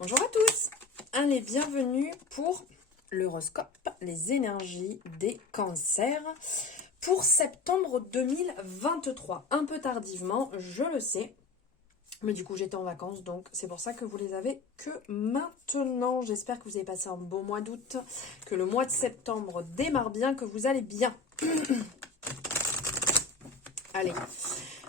Bonjour à tous. Allez, bienvenue pour l'horoscope, les énergies des cancers pour septembre 2023. Un peu tardivement, je le sais, mais du coup j'étais en vacances, donc c'est pour ça que vous les avez que maintenant. J'espère que vous avez passé un beau mois d'août, que le mois de septembre démarre bien, que vous allez bien. Allez,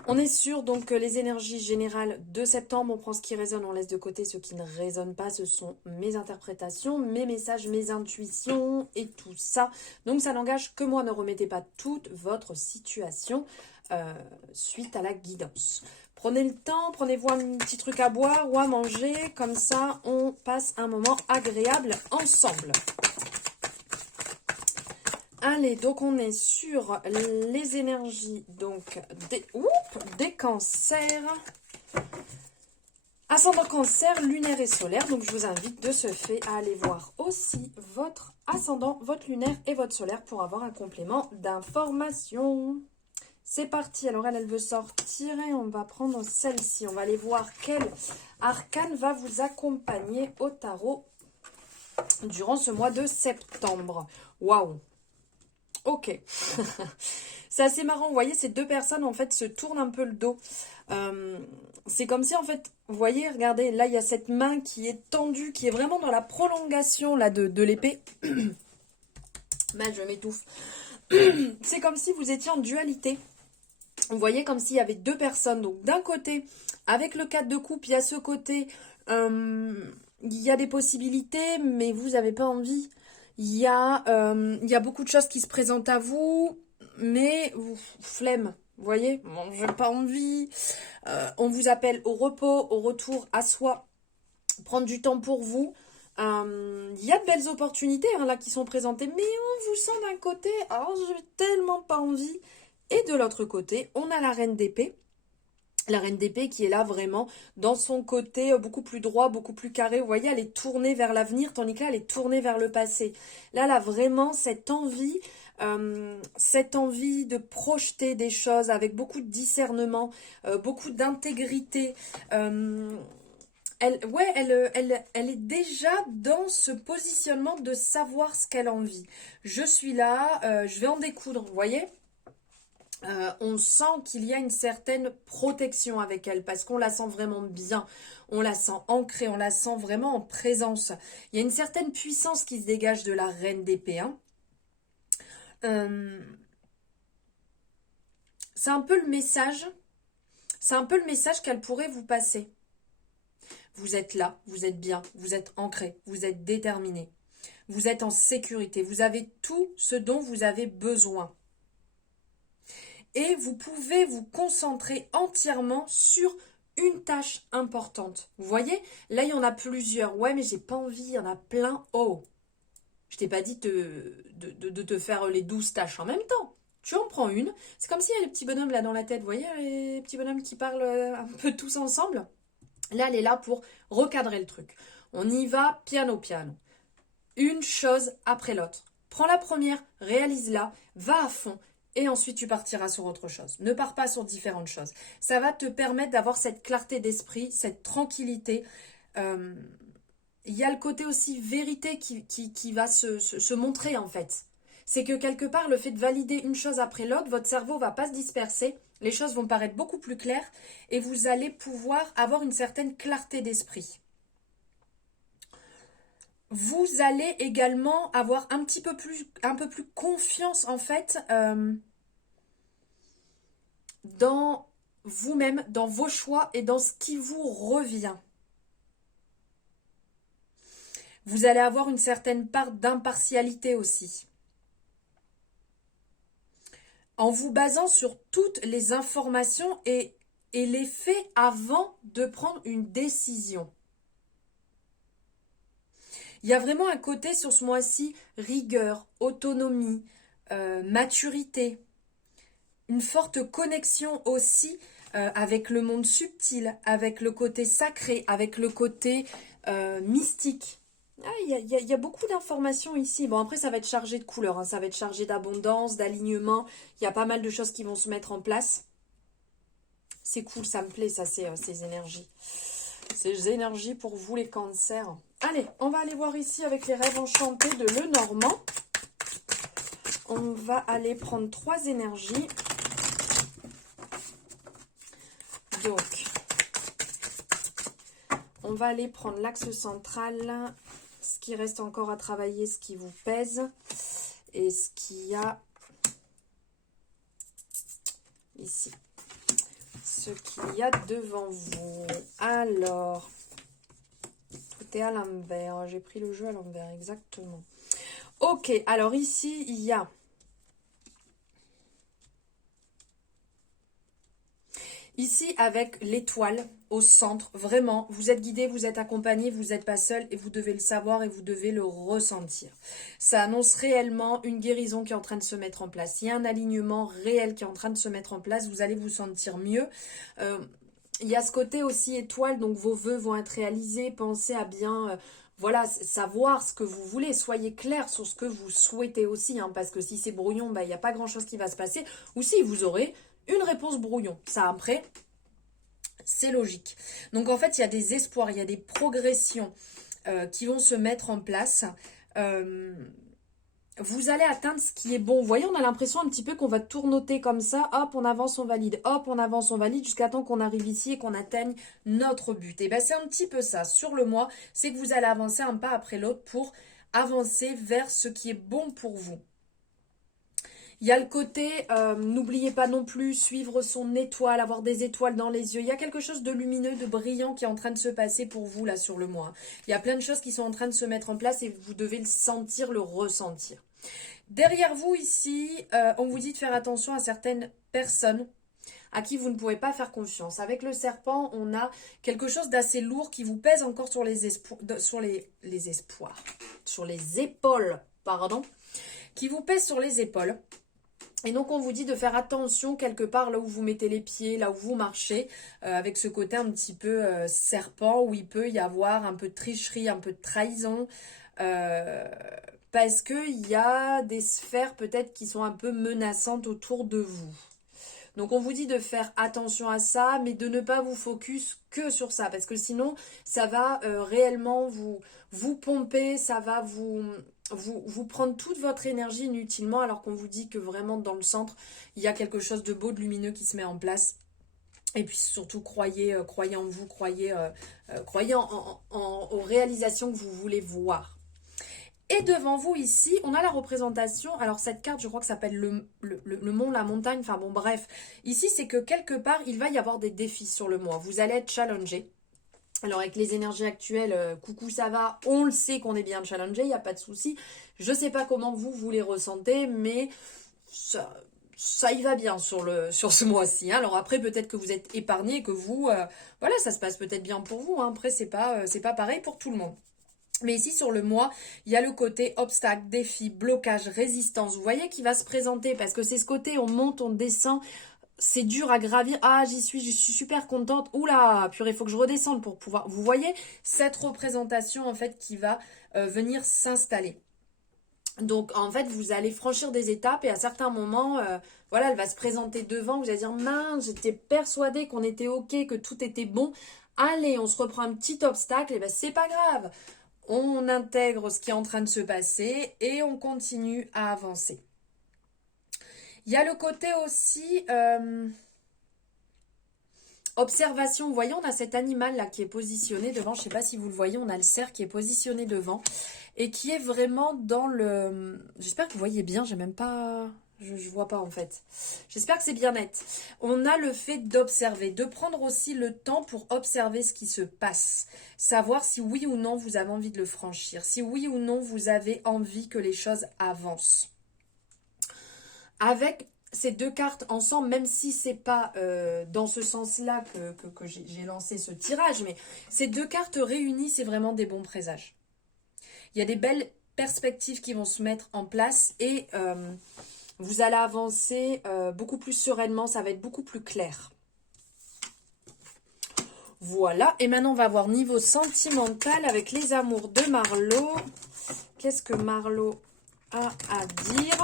on est sur donc les énergies générales de septembre. On prend ce qui résonne, on laisse de côté ce qui ne résonne pas. Ce sont mes interprétations, mes messages, mes intuitions et tout ça. Donc ça n'engage que moi. Ne remettez pas toute votre situation suite à la guidance. Prenez le temps, prenez-vous un petit truc à boire ou à manger. Comme ça, on passe un moment agréable ensemble. Allez, donc on est sur les énergies donc des cancers. Ascendant cancer, lunaire et solaire. Donc je vous invite de ce fait à aller voir aussi votre ascendant, votre lunaire et votre solaire pour avoir un complément d'information. C'est parti, alors elle veut sortir et on va prendre celle-ci. On va aller voir quel arcane va vous accompagner au tarot durant ce mois de septembre. Waouh! Ok, c'est assez marrant, vous voyez, ces deux personnes en fait se tournent un peu le dos. C'est comme si en fait, vous voyez, regardez, là il y a cette main qui est tendue, qui est vraiment dans la prolongation là de l'épée. Mal, je m'étouffe. C'est comme si vous étiez en dualité. Vous voyez, comme s'il y avait deux personnes. Donc d'un côté, avec le 4 de coupe, il y a ce côté, il y a des possibilités, mais vous n'avez pas envie. Il y a beaucoup de choses qui se présentent à vous, mais flemme, vous voyez, bon, j'ai pas envie. On vous appelle au repos, au retour à soi, prendre du temps pour vous. Il y a de belles opportunités hein, là qui sont présentées, mais on vous sent d'un côté, alors j'ai tellement pas envie. Et de l'autre côté, on a la reine d'épée. La reine d'épée qui est là vraiment dans son côté beaucoup plus droit, beaucoup plus carré. Vous voyez, elle est tournée vers l'avenir, tandis que là, elle est tournée vers le passé. Là, elle a vraiment cette envie de projeter des choses avec beaucoup de discernement, beaucoup d'intégrité. Elle est déjà dans ce positionnement de savoir ce qu'elle a envie. Je suis là, je vais en découdre, vous voyez ? On sent qu'il y a une certaine protection avec elle parce qu'on la sent vraiment bien, on la sent ancrée, on la sent vraiment en présence. Il y a une certaine puissance qui se dégage de la reine d'épée. Hein. C'est un peu le message, qu'elle pourrait vous passer. Vous êtes là, vous êtes bien, vous êtes ancré, vous êtes déterminé, vous êtes en sécurité, vous avez tout ce dont vous avez besoin. Et vous pouvez vous concentrer entièrement sur une tâche importante. Vous voyez, là, il y en a plusieurs. Ouais, mais j'ai pas envie, il y en a plein. Oh, je t'ai pas dit de te faire les 12 tâches en même temps. Tu en prends une. C'est comme s'il y a les petits bonhommes là dans la tête. Vous voyez, les petits bonhommes qui parlent un peu tous ensemble. Là, elle est là pour recadrer le truc. On y va piano piano. Une chose après l'autre. Prends la première, réalise-la, va à fond. Et ensuite, tu partiras sur autre chose. Ne pars pas sur différentes choses. Ça va te permettre d'avoir cette clarté d'esprit, cette tranquillité. Il y a le côté aussi vérité qui va se montrer en fait. C'est que quelque part, le fait de valider une chose après l'autre, votre cerveau ne va pas se disperser. Les choses vont paraître beaucoup plus claires et vous allez pouvoir avoir une certaine clarté d'esprit. Vous allez également avoir un peu plus confiance en fait dans vous-même, dans vos choix et dans ce qui vous revient. Vous allez avoir une certaine part d'impartialité aussi. En vous basant sur toutes les informations et les faits avant de prendre une décision. Il y a vraiment un côté sur ce mois-ci, rigueur, autonomie, maturité. Une forte connexion aussi avec le monde subtil, avec le côté sacré, avec le côté mystique. Il y a beaucoup d'informations ici. Bon, après, ça va être chargé de couleurs, hein. Ça va être chargé d'abondance, d'alignement. Il y a pas mal de choses qui vont se mettre en place. C'est cool, ça me plaît, ça, ces énergies. ces énergies pour vous les cancers. Allez, on va aller voir ici avec les rêves enchantés de Lenormand. On va aller prendre 3 énergies. Donc, on va aller prendre l'axe central, ce qui reste encore à travailler, ce qui vous pèse, et ce qu'il y a ici. Ce qu'il y a devant vous. Alors, tout est à l'envers. J'ai pris le jeu à l'envers, exactement. Ok, alors ici, il y a... Ici, avec l'étoile au centre, vraiment, vous êtes guidé, vous êtes accompagné, vous n'êtes pas seul et vous devez le savoir et vous devez le ressentir. Ça annonce réellement une guérison qui est en train de se mettre en place. Il y a un alignement réel qui est en train de se mettre en place. Vous allez vous sentir mieux. Il y a ce côté aussi étoile, donc vos vœux vont être réalisés. Pensez à bien... voilà, savoir ce que vous voulez. Soyez clair sur ce que vous souhaitez aussi, hein, parce que si c'est brouillon, bah, il n'y a pas grand-chose qui va se passer. Ou si vous aurez une réponse brouillon. Ça, après, c'est logique. Donc, en fait, il y a des espoirs, il y a des progressions qui vont se mettre en place. Vous allez atteindre ce qui est bon. Vous voyez, on a l'impression un petit peu qu'on va tournoter comme ça. Hop, on avance, on valide. Hop, on avance, on valide jusqu'à temps qu'on arrive ici et qu'on atteigne notre but. Et bien, c'est un petit peu ça. Sur le mois, c'est que vous allez avancer un pas après l'autre pour avancer vers ce qui est bon pour vous. Il y a le côté, n'oubliez pas non plus, suivre son étoile, avoir des étoiles dans les yeux. Il y a quelque chose de lumineux, de brillant qui est en train de se passer pour vous là sur le mois. Il y a plein de choses qui sont en train de se mettre en place et vous devez le sentir, le ressentir. Derrière vous ici, on vous dit de faire attention à certaines personnes à qui vous ne pouvez pas faire confiance. Avec le serpent, on a quelque chose d'assez lourd qui vous pèse encore sur les épaules, pardon, qui vous pèse sur les épaules. Et donc, on vous dit de faire attention quelque part là où vous mettez les pieds, là où vous marchez, avec ce côté un petit peu serpent, où il peut y avoir un peu de tricherie, un peu de trahison, parce qu'il y a des sphères peut-être qui sont un peu menaçantes autour de vous. Donc, on vous dit de faire attention à ça, mais de ne pas vous focus que sur ça, parce que sinon, ça va réellement vous pomper, ça va vous prendre toute votre énergie inutilement, alors qu'on vous dit que vraiment dans le centre, il y a quelque chose de beau, de lumineux qui se met en place. Et puis surtout, croyez en vous, croyez aux réalisations que vous voulez voir. Et devant vous ici, on a la représentation, alors cette carte je crois que ça s'appelle le mont, la montagne, enfin bon bref. Ici c'est que quelque part il va y avoir des défis sur le mois, vous allez être challengé. Alors avec les énergies actuelles, coucou ça va, on le sait qu'on est bien challengé, il n'y a pas de souci. Je ne sais pas comment vous les ressentez, mais ça y va bien sur ce mois-ci. Hein. Alors après peut-être que vous êtes épargné, que vous, voilà ça se passe peut-être bien pour vous. Hein. Après c'est pas pareil pour tout le monde. Mais ici, sur le mois, il y a le côté obstacle, défi, blocage, résistance. Vous voyez qui va se présenter parce que c'est ce côté, on monte, on descend. C'est dur à gravir. Ah, je suis super contente. Oula, purée, il faut que je redescende pour pouvoir... Vous voyez cette représentation, en fait, qui va venir s'installer. Donc, en fait, vous allez franchir des étapes et à certains moments, voilà, elle va se présenter devant. Vous allez dire, mince, j'étais persuadée qu'on était OK, que tout était bon. Allez, on se reprend un petit obstacle. Et ben, c'est pas grave. On intègre ce qui est en train de se passer et on continue à avancer. Il y a le côté aussi observation. Vous voyez, on a cet animal là qui est positionné devant. Je ne sais pas si vous le voyez, on a le cerf qui est positionné devant et qui est vraiment dans le... J'espère que vous voyez bien, j'ai même pas... Je vois pas en fait. J'espère que c'est bien net. On a le fait d'observer, de prendre aussi le temps pour observer ce qui se passe. Savoir si oui ou non vous avez envie de le franchir. Si oui ou non vous avez envie que les choses avancent. Avec ces deux cartes ensemble, même si c'est pas dans ce sens-là que j'ai lancé ce tirage, mais ces deux cartes réunies, c'est vraiment des bons présages. Il y a des belles perspectives qui vont se mettre en place et... vous allez avancer beaucoup plus sereinement, ça va être beaucoup plus clair. Voilà, et maintenant on va voir niveau sentimental avec les amours de Marlo. Qu'est-ce que Marlo a à dire?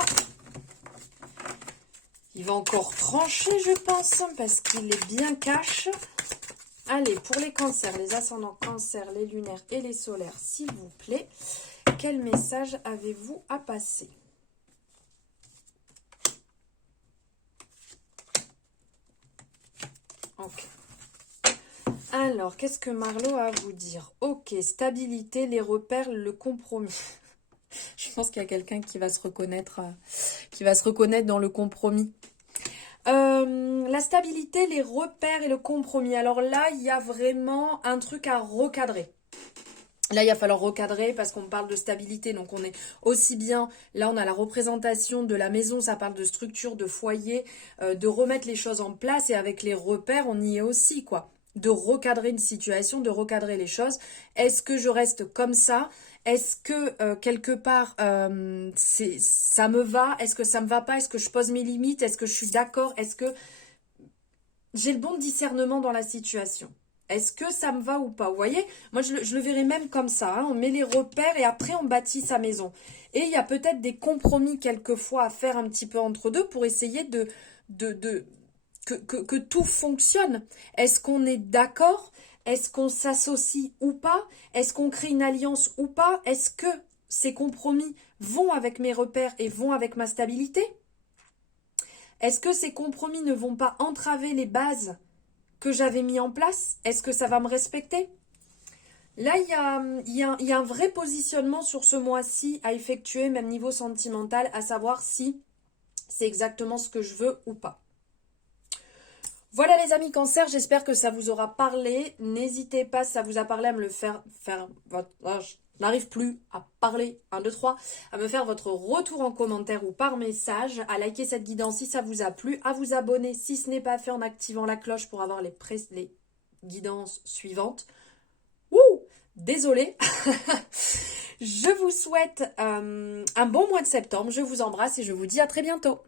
Il va encore trancher, je pense, parce qu'il est bien cash. Allez, pour les cancers, les ascendants cancers, les lunaires et les solaires, s'il vous plaît, quel message avez-vous à passer? Ok. Alors, qu'est-ce que Marlo a à vous dire? Ok, stabilité, les repères, le compromis. Je pense qu'il y a quelqu'un qui va se reconnaître, dans le compromis. La stabilité, les repères et le compromis. Alors là, il y a vraiment un truc à recadrer. Là, il va falloir recadrer parce qu'on parle de stabilité. Donc, on est aussi bien... Là, on a la représentation de la maison. Ça parle de structure, de foyer, de remettre les choses en place. Et avec les repères, on y est aussi, quoi. De recadrer une situation, de recadrer les choses. Est-ce que je reste comme ça? Est-ce que, quelque part, ça me va? Est-ce que ça me va pas? Est-ce que je pose mes limites? Est-ce que je suis d'accord? Est-ce que j'ai le bon discernement dans la situation? Est-ce que ça me va ou pas? Vous voyez, moi je le verrais même comme ça. Hein. On met les repères et après on bâtit sa maison. Et il y a peut-être des compromis quelquefois à faire un petit peu entre deux pour essayer que tout fonctionne. Est-ce qu'on est d'accord? Est-ce qu'on s'associe ou pas? Est-ce qu'on crée une alliance ou pas? Est-ce que ces compromis vont avec mes repères et vont avec ma stabilité? Est-ce que ces compromis ne vont pas entraver les bases que j'avais mis en place? Est-ce que ça va me respecter? Là, il y a un vrai positionnement sur ce mois-ci à effectuer, même niveau sentimental, à savoir si c'est exactement ce que je veux ou pas. Voilà les amis cancer, j'espère que ça vous aura parlé. N'hésitez pas, si ça vous a parlé, à me le faire je n'arrive plus à parler, 1, 2, 3, à me faire votre retour en commentaire ou par message, à liker cette guidance si ça vous a plu, à vous abonner si ce n'est pas fait en activant la cloche pour avoir les guidances suivantes. Ouh, désolée. Je vous souhaite un bon mois de septembre, je vous embrasse et je vous dis à très bientôt.